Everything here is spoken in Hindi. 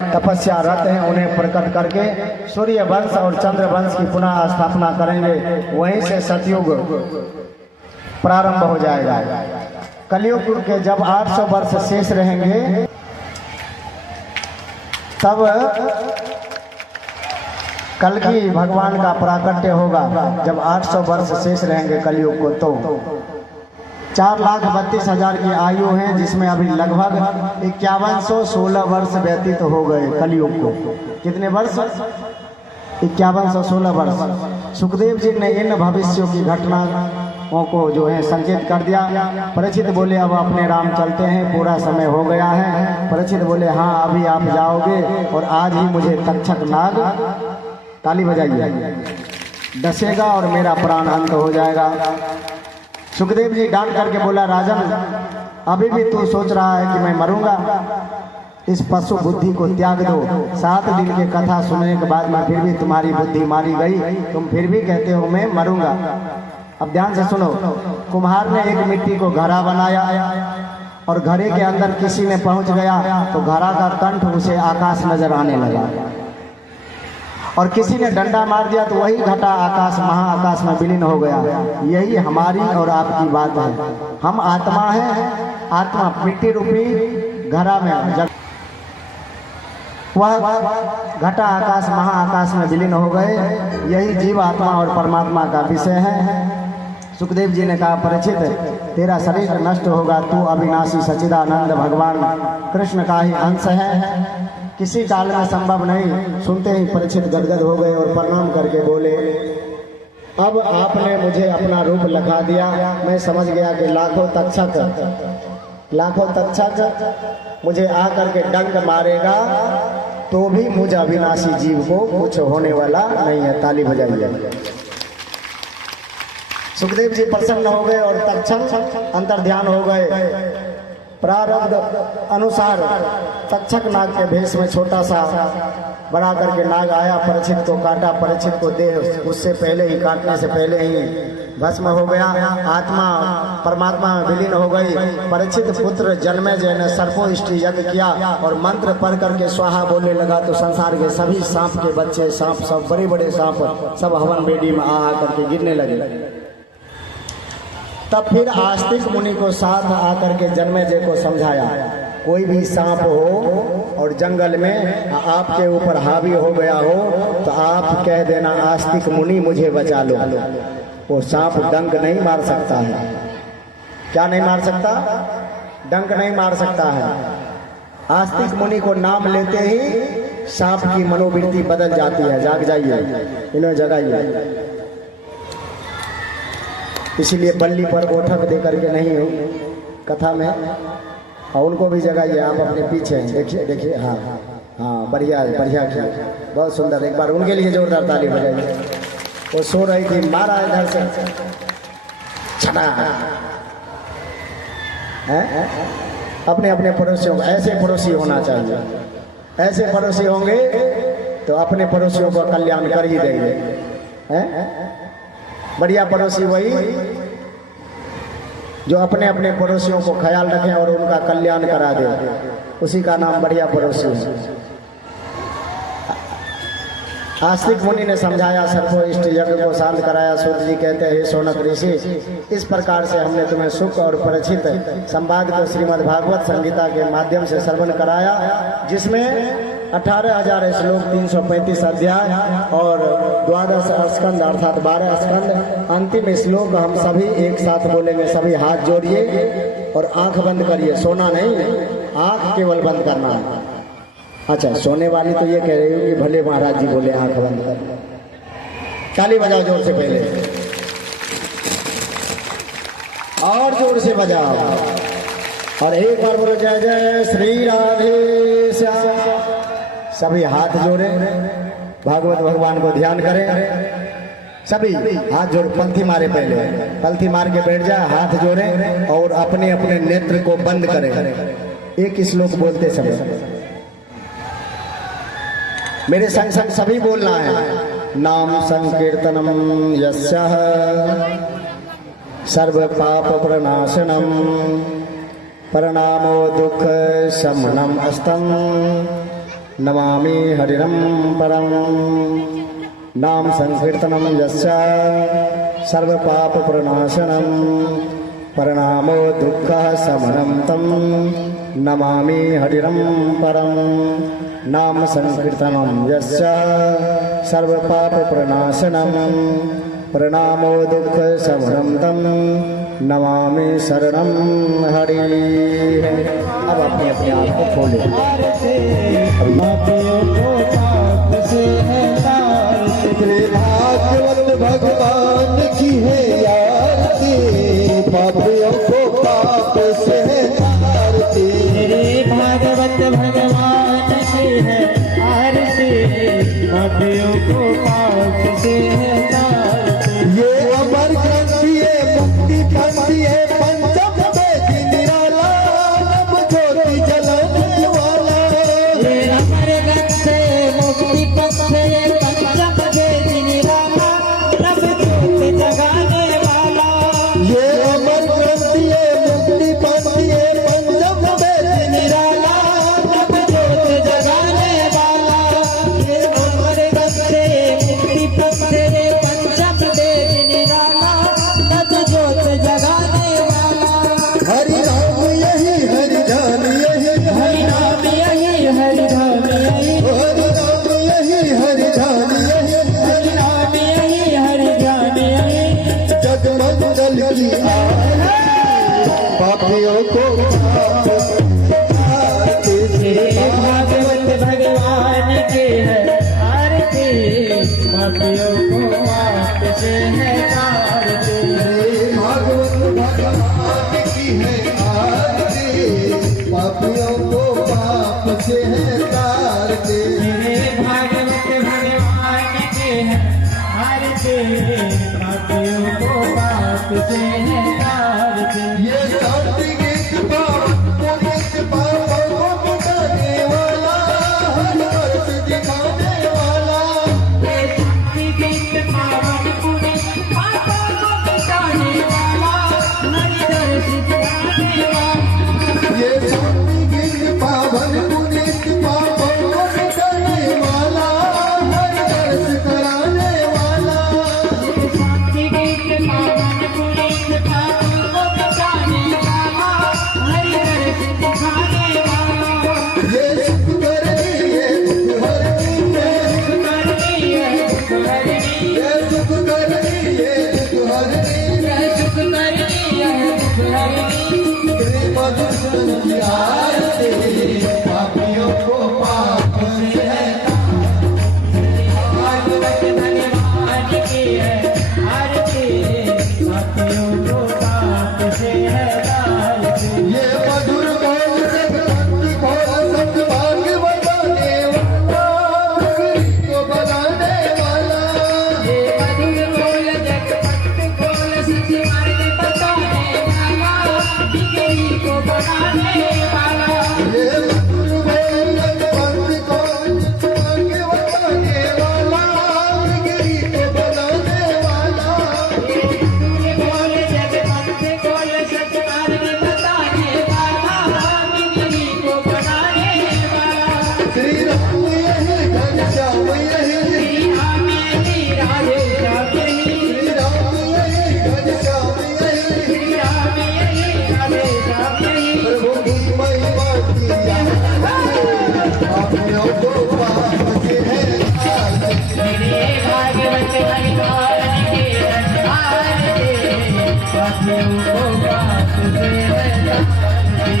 तपस्यारत हैं उन्हें प्रकट करके सूर्य वंश और चंद्र वंश की पुनः स्थापना करेंगे। वहीं से सतयुग प्रारंभ हो जाएगा। कलयुग के जब 800 वर्ष शेष रहेंगे तब कल्कि भगवान का प्राकट्य होगा। जब 800 वर्ष शेष रहेंगे कलयुग को, तो 4,32,000 की आयु है, जिसमें अभी लगभग 5116 वर्ष व्यतीत हो गए कलयुग को। कितने वर्ष? 5116 वर्ष। सुखदेव जी ने इन भविष्यों की घटनाओं को जो है संचित कर दिया। परीक्षित बोले अब अपने राम चलते हैं, पूरा समय हो गया है। परीक्षित बोले हाँ अभी आप जाओगे और आज ही मुझे तक्षक नाग, ताली बजाइए, डसेगा और मेरा प्राण अंत हो जाएगा। सुखदेव जी डांट करके बोला राजन अभी भी तू सोच रहा है कि मैं मरूंगा? इस पशु बुद्धि को त्याग दो। 7 दिन के कथा सुनने के बाद में फिर भी तुम्हारी बुद्धि मारी गई, तुम फिर भी कहते हो मैं मरूंगा। अब ध्यान से सुनो। कुम्हार ने एक मिट्टी को घड़ा बनाया और घड़े के अंदर किसी ने पहुंच गया तो घड़ा का कंठ उसे आकाश नजर आने लगा, और किसी ने डंडा मार दिया तो वही घटा आकाश महाआकाश में विलीन हो गया। यही हमारी और आपकी बात है। हम आत्मा हैं, आत्मा मिट्टी रूपी घड़ा में, वह घटा आकाश महाआकाश में विलीन हो गए। यही जीव आत्मा और परमात्मा का विषय है। सुखदेव जी ने कहा परीक्षित तेरा शरीर नष्ट होगा, तू अविनाशी सच्चिदानंद भगवान कृष्ण का ही अंश है, किसी काल में संभव नहीं। सुनते ही परीक्षित गदगद हो गए और प्रणाम करके बोले अब आपने मुझे अपना रूप लखा दिया। मैं समझ गया कि लाखों तक्षक मुझे आकर के डंक मारेगा तो भी मुझे अविनाशी जीव को कुछ होने वाला नहीं है। ताली बजाइए। सुखदेव जी प्रसन्न हो गए और तक्षक अंतर्ध्यान हो गए। प्रारब्ध अनुसार तक्षक नाग के भेष में छोटा सा बड़ा करके नाग आया, परीक्षित को काटा। परीक्षित को देह उससे पहले ही, काटने से पहले ही भस्म हो गया। आत्मा परमात्मा में विलीन हो गई। परीक्षित पुत्र जन्मेजय ने सर्पोष्टि यज्ञ किया और मंत्र पढ़ करके स्वाहा बोलने लगा तो संसार के सभी सांप के बच्चे, सांप सब बड़े बड़े सांप सब हवन बेदी में आ करके गिरने लगे। तब फिर आस्तिक मुनि को साथ आकर के जन्मेजय को समझाया कोई भी सांप हो और जंगल में आपके ऊपर हावी हो गया हो तो आप कह देना आस्तिक मुनि मुझे बचा लो। वो सांप डंक नहीं मार सकता है। क्या नहीं मार सकता? डंक नहीं मार सकता है। आस्तिक मुनि को नाम लेते ही सांप की मनोवृत्ति बदल जाती है। जाग जाइए, इन्हें जगाइए। इसीलिए बल्ली पर ओठक दे करके नहीं हो कथा में, और उनको भी जगाइए। आप अपने पीछे हैं, देखिए देखिए। हाँ हाँ बढ़िया बढ़िया किया, बहुत सुंदर। एक बार उनके लिए जोरदार ताली बजाइए। वो सो रही थी, मारा इधर से छटा है। अपने अपने पड़ोसियों को, ऐसे पड़ोसी होना चाहिए। ऐसे पड़ोसी होंगे तो अपने पड़ोसियों का कल्याण कर ही देंगे। बढ़िया पड़ोसी वही जो अपने अपने पड़ोसियों को ख्याल रखें और उनका कल्याण करा दे, उसी का नाम बढ़िया पड़ोसी है। आस्तिक मुनि ने समझाया, सर्पोष्ट यज्ञ को शांत कराया। सूर्य जी कहते हैं शौनक ऋषि, इस प्रकार से हमने तुम्हें सुख और परिचित संवाद को श्रीमद् भागवत संगीता के माध्यम से श्रवण कराया, जिसमें 18,000 श्लोक, 335 अध्याय और 12 स्कंद अर्थात 12 स्कंद। अंतिम श्लोक हम सभी एक साथ बोलेंगे। सभी हाथ जोड़िए और आंख बंद करिए। सोना नहीं, आंख केवल बंद करना है। अच्छा, सोने वाली तो ये कह रही हूँ कि भले महाराज जी बोले आंख बंद कर। ताली बजाओ जोर से, पहले और जोर से बजाओ, और एक बार बोलो जय जय श्री राधे श्याम। सभी हाथ जोड़े, भागवत भगवान को ध्यान करें। सभी हाथ जोड़, पलथी मारे, पहले पलथी मार के बैठ जाए, हाथ जोड़े और अपने अपने नेत्र को बंद करें। एक श्लोक बोलते समय मेरे संग संग सभी बोलना है। नाम संकीर्तनम यस्यः सर्व पाप प्रणाशनम प्रणामो दुख शमनम अस्तम नमामि हरिरं परं नाम संकीर्तनं यस्य सर्वपापप्रणाशनं प्रणामो दुःखः शमनं तं नमामि हरिरं परं नाम संकीर्तनं यस्य सर्वपापप्रणाशनं प्रणामो दुःखशमनं तं नमामि शरणं हरि। अब अपने अपने आप को खोले। भागवत भगवान की है आरती, पापियों को पाप से है तारती। मेरे भागवत भगवान की है आरती, पापियों को पाप से है तारती। ये अमर ग्रंथि है, मुक्ति पंथी है, पंचम वेद निराला, नव ज्योति जलाने वाला। ये अमर ग्रंथ है, मुक्ति पंथ है, पंचम वेद निराला, नव ज्योत जगाने वाला। ये अमर ग्रंथि है, मुक्ति पंथी है, पंचम वेद निराला, नव ज्योत जगाने वाला। ये अमर ग्रंथ है, मुक्ति पंथ है, पंचम वेद निराला, नव ज्योत जगाने वाला। हरि नाम यही, हरि ध्यान यही, हरि नाम यही, हरि धाम यही, हरि नाम यही, हरि ध्यान यही, हरि नाम यही, हरि ध्यान यही। जगमंगल की आरती, पापियों को मेरे भागवत भगवान के है आरती, पापियों को पाप से है तारती। भागवत भगवान की है आरती, पापियों को पाप से है तारते। मेरे भागवत भगवान के है आरती, पापियों को पाप से है तारती। ये शांति गीत पावन पुनीत पापों को मिटाने वाला, हर वर्ष दिखाने वाला। ये शांति गीत पावन पुनीत पापों को मिटाने वाला, हरि दर्श दिखाने वाला। ये शांति गीत पावन पुनीत पापों को मिटाने वाला, हर दर्श कराने वाला। शांति गीत पावन पुनीत पापों को मिटाने वाला, हरि दर्श दिखाने वाला। ये सुख करनी है, दुख हरनी है, करनी है सुख हरनी, ये सुख करनी है, दुख हरनी है। सुख करनी है सुख हरनी। श्री मधुसूदन की आरती, पापियों को पाप से है भागवत भगवान की है आरती, पापियों को पाप से है तारती। ये मधुर बोल सतभक्ति बोल सतभाग्य बताने वाला, पृथ्वी को बनाने वाला। ये मधुर बोल जगपत बोल सच मार्ग बताने वाला, बिगड़ी को बनाने वाला। ये मधुर बोल सतभक्ति बोल सतभाग्य बताने वाला, गिरी को बनाने वाला। ये मधुर बोल जगपत बोल सच मार्ग बताने वाला, बिगड़ी को बनाने वाला। श्री राम यही, घनश्याम यही, श्री राम यही, राधे श्याम यही, श्री राम यही, घनश्याम यही। श्री राम यही, राधे श्याम यही। प्रभु की महिमा की पापियों को पाप से है तारते। मेरे भागवत भगवान के आरती, पापियों को पाप से है तारती।